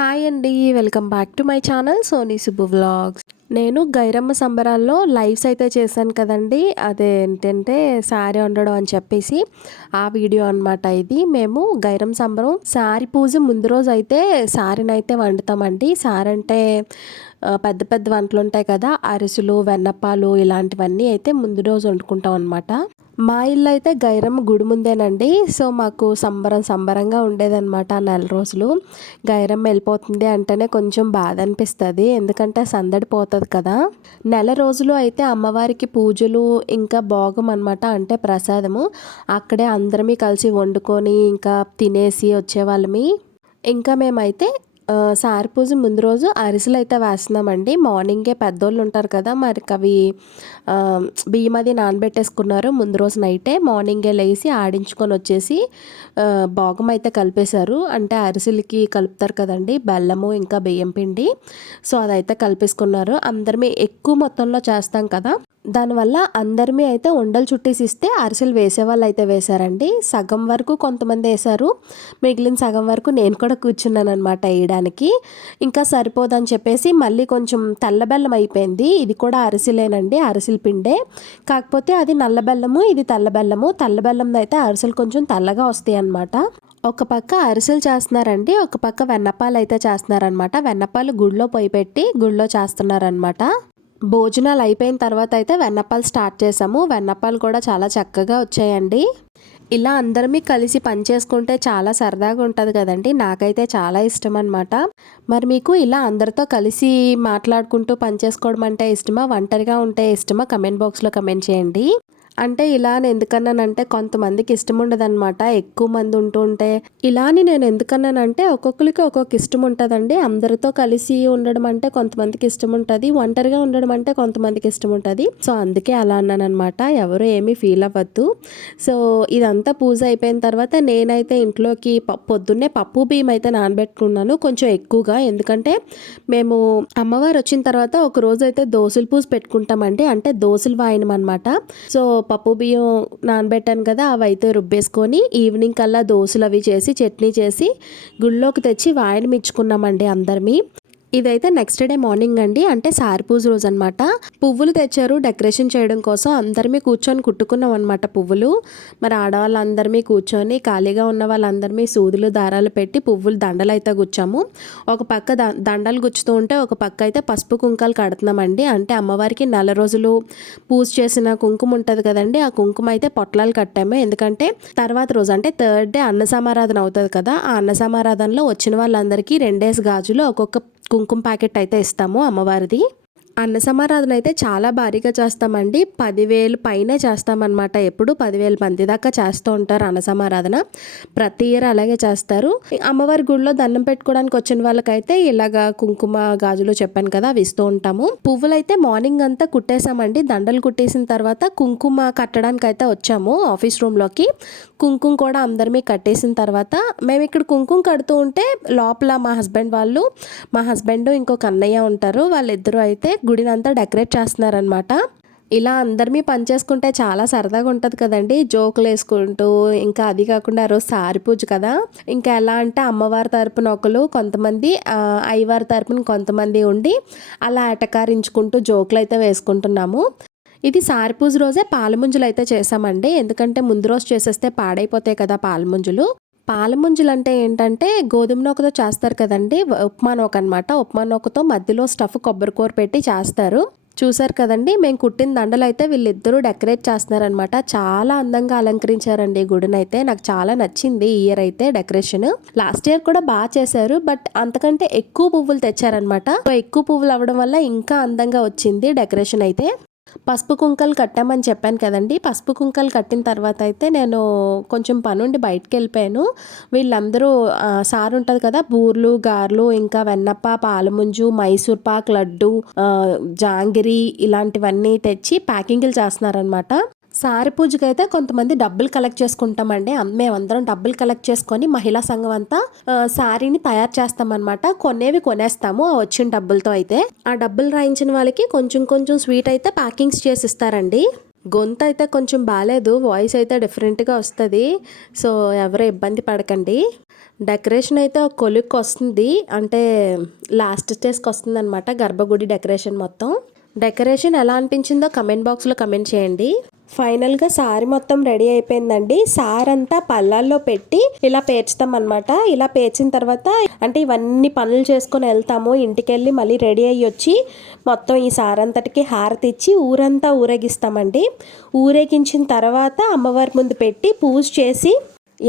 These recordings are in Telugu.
హాయ్ అండి. Welcome back to my channel Soni Subbu vlogs. నేను గైరమ్మ సంబరాల్లో లైవ్స్ అయితే చేశాను కదండి. అదేంటంటే శారీ వండడం అని చెప్పేసి ఆ వీడియో అనమాట ఇది. మేము గైరమ్మ సంబరం శారీ పూజ ముందు రోజు అయితే శారీని అయితే వండుతామండి. శారీ అంటే పెద్ద పెద్ద వంటలు ఉంటాయి కదా, అరిసెలు, వెన్నప్పాలు ఇలాంటివన్నీ అయితే ముందు రోజు వండుకుంటాం అనమాట. మా ఇల్లు అయితే గైరమ్మ గుడి ముందేనండి. సో మాకు సంబరంగా ఉండేదన్నమాట ఆ నెల రోజులు. గైరమ్మ వెళ్ళిపోతుంది అంటేనే కొంచెం బాధ అనిపిస్తుంది, ఎందుకంటే సందడి పోతుంది కదా. నెల రోజులు అయితే అమ్మవారికి పూజలు ఇంకా భోగం అనమాట, అంటే ప్రసాదము అక్కడే అందరమీ కలిసి వండుకొని ఇంకా తినేసి వచ్చేవాళ్ళమి. ఇంకా మేమైతే సారి పూజ ముందు రోజు అరిసెలు అయితే వేస్తున్నామండి. మార్నింగే పెద్దోళ్ళు ఉంటారు కదా, మరి అవి బియ్యం అది నానబెట్టేసుకున్నారు ముందు రోజు నైటే. మార్నింగే లేచి ఆడించుకొని వచ్చేసి భోగం అయితే కలిపేశారు. అంటే అరిసెలకి కలుపుతారు కదండి, బెల్లము ఇంకా బియ్యం పిండి. సో అదైతే కలిపేసుకున్నారు. అందరమీ ఎక్కువ మొత్తంలో చేస్తాం కదా, దానివల్ల అందరిమీ అయితే ఉండలు చుట్టేసి ఇస్తే అరిసెలు వేసేవాళ్ళు అయితే వేశారండి. సగం వరకు కొంతమంది వేశారు, మిగిలిన సగం వరకు నేను కూడా కూర్చున్నాను అనమాట వేయడానికి. ఇంకా సరిపోదని చెప్పేసి మళ్ళీ కొంచెం తెల్ల బెల్లం అయిపోయింది. ఇది కూడా అరిసెలేనండి, అరిసెల పిండే, కాకపోతే అది నల్ల బెల్లము, ఇది తెల్ల బెల్లము. తెల్ల బెల్లం అయితే అరిసెలు కొంచెం తెల్లగా వస్తాయి అన్నమాట. ఒక పక్క అరిసెలు చేస్తున్నారండి, ఒక పక్క వెన్నప్పాలు అయితే చేస్తున్నారనమాట. వెన్నప్పాలు గుడిలో పొయ్యి పెట్టి గుడిలో చేస్తున్నారనమాట. భోజనాలు అయిపోయిన తర్వాత అయితే వెన్నప్పాలు స్టార్ట్ చేసాము. వెన్నప్పాలు కూడా చాలా చక్కగా వచ్చాయండి. ఇలా అందరమీ కలిసి పని చేసుకుంటే చాలా సరదాగా ఉంటుంది కదండి. నాకైతే చాలా ఇష్టం అనమాట. మరి మీకు ఇలా అందరితో కలిసి మాట్లాడుకుంటూ పని చేసుకోవడం అంటే ఇష్టమా, ఒంటరిగా ఉంటే ఇష్టమా? కమెంట్ బాక్స్లో కమెంట్ చేయండి. అంటే ఇలా అని ఎందుకన్నానంటే కొంతమందికి ఇష్టం ఉండదన్నమాట, ఎక్కువ మంది ఉంటే. ఇలా అని నేను ఎందుకన్నానంటే ఒక్కొక్కరికి ఒక్కొక్క ఇష్టం ఉంటుందండి. అందరితో కలిసి ఉండడం అంటే కొంతమందికి ఇష్టం ఉంటుంది, ఒంటరిగా ఉండడం అంటే కొంతమందికి ఇష్టం ఉంటుంది. సో అందుకే అలా అన్నాను అనమాట. ఎవరు ఏమీ ఫీల్ అవ్వద్దు. సో ఇదంతా పూజ అయిపోయిన తర్వాత నేనైతే ఇంట్లోకి పొద్దున్నే పప్పు బియ్యం అయితే నానబెట్టుకున్నాను, కొంచెం ఎక్కువగా. ఎందుకంటే మేము అమ్మవారు వచ్చిన తర్వాత ఒక రోజు అయితే దోశల పూజ పెట్టుకుంటామండి, అంటే దోశలు వాయనం అనమాట. సో పప్పు బియ్యం నానబెట్టాను కదా, అవి అయితే రుబ్బేసుకొని ఈవినింగ్ కల్లా దోశలు అవి చేసి చట్నీ చేసి గుళ్ళోకి తెచ్చి వాయనం ఇచ్చుకున్నామండి అందరిమీ. ఇదైతే నెక్స్ట్ డే మార్నింగ్ అండి, అంటే సారి పూజ రోజు అనమాట. పువ్వులు తెచ్చారు డెకరేషన్ చేయడం కోసం, అందరిమీ కూర్చొని కుట్టుకున్నాం అనమాట పువ్వులు. మరి ఆడవాళ్ళందరిమీ కూర్చొని ఖాళీగా ఉన్న వాళ్ళందరిమీ సూదులు దారాలు పెట్టి పువ్వులు దండలు అయితే గుచ్చాము. ఒక పక్క దండలు గుచ్చుతూ ఉంటే ఒక పక్క అయితే పసుపు కుంకాలు కడుతున్నామండి. అంటే అమ్మవారికి నెల రోజులు పూజ చేసిన కుంకుమ ఉంటుంది కదండి, ఆ కుంకుమ అయితే పొట్లాలు కట్టాము. ఎందుకంటే తర్వాత రోజు అంటే థర్డ్ డే అన్న సమారాధన అవుతుంది కదా, ఆ అన్న సమారాధనలో వచ్చిన వాళ్ళందరికీ 2 గాజులు ఒక్కొక్క కుంకుమ ప్యాకెట్ అయితే ఇస్తాము అమ్మవారిది. అన్న సమారాధన అయితే చాలా భారీగా చేస్తామండి, 10,000 పైనే చేస్తామన్నమాట. ఎప్పుడు 10,000 మంది దాకా చేస్తూ ఉంటారు అన్న సమారాధన. ప్రతి ఇయర్ అలాగే చేస్తారు. అమ్మవారి గుడిలో దండం పెట్టుకోవడానికి వచ్చిన వాళ్ళకైతే ఇలాగా కుంకుమ గాజులు చెప్పాను కదా, అవి ఇస్తూ ఉంటాము. పువ్వులు అయితే మార్నింగ్ అంతా కుట్టేసామండి. దండలు కుట్టేసిన తర్వాత కుంకుమ కట్టడానికి అయితే వచ్చాము ఆఫీస్ రూమ్లోకి. కుంకుమ కూడా అందరిమీ కట్టేసిన తర్వాత మేము ఇక్కడ కుంకుమ కడుతూ ఉంటే లోపల మా హస్బెండ్ ఇంకొక అన్నయ్య ఉంటారు, వాళ్ళిద్దరూ అయితే గుడినంతా డెకరేట్ చేస్తున్నారనమాట. ఇలా అందరిమీ పని చేసుకుంటే చాలా సరదాగా ఉంటుంది కదండి, జోకులు వేసుకుంటూ. ఇంకా అది కాకుండా ఆ రోజు సారి పూజ కదా, ఇంకా ఎలా అంటే అమ్మవారి తరపున ఒకరు, కొంతమంది అయ్యవారి తరపున కొంతమంది ఉండి అలా ఎటకారించుకుంటూ జోకులు అయితే వేసుకుంటున్నాము. ఇది సారి పూజ రోజే పాలముంజలు అయితే చేసామండి, ఎందుకంటే ముందు రోజు చేసేస్తే పాడైపోతాయి కదా పాలముంజలు. పాలముంజలు అంటే ఏంటంటే గోధుమ నూకతో చేస్తారు కదండి, ఉప్మా నూక అనమాట. ఉప్మా నూకతో మధ్యలో స్టఫ్ కొబ్బరికూర పెట్టి చేస్తారు. చూసారు కదండి, మేము కుట్టిన దండలు అయితే వీళ్ళిద్దరూ డెకరేట్ చేస్తున్నారనమాట. చాలా అందంగా అలంకరించారండి గుడిని అయితే. నాకు చాలా నచ్చింది ఈ ఇయర్ అయితే డెకరేషన్. లాస్ట్ ఇయర్ కూడా బాగా చేశారు, బట్ అంతకంటే ఎక్కువ పువ్వులు తెచ్చారనమాట. ఎక్కువ పువ్వులు అవ్వడం వల్ల ఇంకా అందంగా వచ్చింది డెకరేషన్ అయితే. పసుపు కుంకాలు కట్టామని చెప్పాను కదండి, పసుపు కుంకాలు కట్టిన తర్వాత అయితే నేను కొంచెం పనుండి బయటకు వెళ్ళిపోయాను. వీళ్ళందరూ సారు ఉంటుంది కదా, బూర్లు, గారెలు, ఇంకా వెన్నప్ప, పాలముంజు, మైసూర్ పాక్, లడ్డు, జాంగిరి ఇలాంటివన్నీ తెచ్చి ప్యాకింగ్లు చేస్తున్నారనమాట. సారి పూజకి అయితే కొంతమంది డబ్బులు కలెక్ట్ చేసుకుంటామండి. మేమందరం డబ్బులు కలెక్ట్ చేసుకొని మహిళా సంఘం అంతా సారీని తయారు చేస్తామన్నమాట. కొనేవి కొనేస్తాము ఆ వచ్చిన డబ్బులతో అయితే. ఆ డబ్బులు రాయించిన వాళ్ళకి కొంచెం కొంచెం స్వీట్ అయితే ప్యాకింగ్స్ చేసి ఇస్తారండి. గొంతు అయితే కొంచెం బాలేదు, వాయిస్ అయితే డిఫరెంట్గా వస్తుంది. సో ఎవరు ఇబ్బంది పడకండి. డెకరేషన్ అయితే ఒక కొలిక్కి వస్తుంది, అంటే లాస్ట్ స్టేజ్కి వస్తుంది అనమాట గర్భగుడి డెకరేషన్ మొత్తం. డెకరేషన్ ఎలా అనిపించిందో కమెంట్ బాక్స్లో కమెంట్ చేయండి. ఫైనల్గా సారీ మొత్తం రెడీ అయిపోయిందండి. సారీ అంతా పళ్ళాల్లో పెట్టి ఇలా పేర్చుతాం అనమాట. ఇలా పేర్చిన తర్వాత అంటే ఇవన్నీ పనులు చేసుకొని వెళ్తాము, ఇంటికి వెళ్ళి మళ్ళీ రెడీ అయ్యి వచ్చి మొత్తం ఈ సారీ అంతటికి హారతి ఇచ్చి ఊరంతా ఊరేగిస్తామండి. ఊరేగించిన తర్వాత అమ్మవారి ముందు పెట్టి పూజ చేసి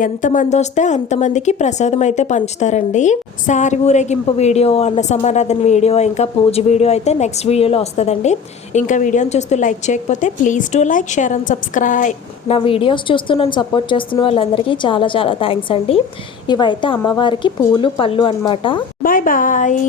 ఎంతమంది వస్తే అంతమందికి ప్రసాదం అయితే పంచుతారండి. సారి ఊరేగింపు వీడియో, అన్న సమారాధన వీడియో, ఇంకా పూజ వీడియో అయితే నెక్స్ట్ వీడియోలో వస్తుందండి. ఇంకా వీడియోని చూస్తూ లైక్ చేయకపోతే please do like, share and subscribe. నా వీడియోస్ చూస్తూ నన్ను సపోర్ట్ చేస్తున్న వాళ్ళందరికీ చాలా చాలా థ్యాంక్స్ అండి. ఇవైతే అమ్మవారికి పూలు పళ్ళు అనమాట. Bye bye.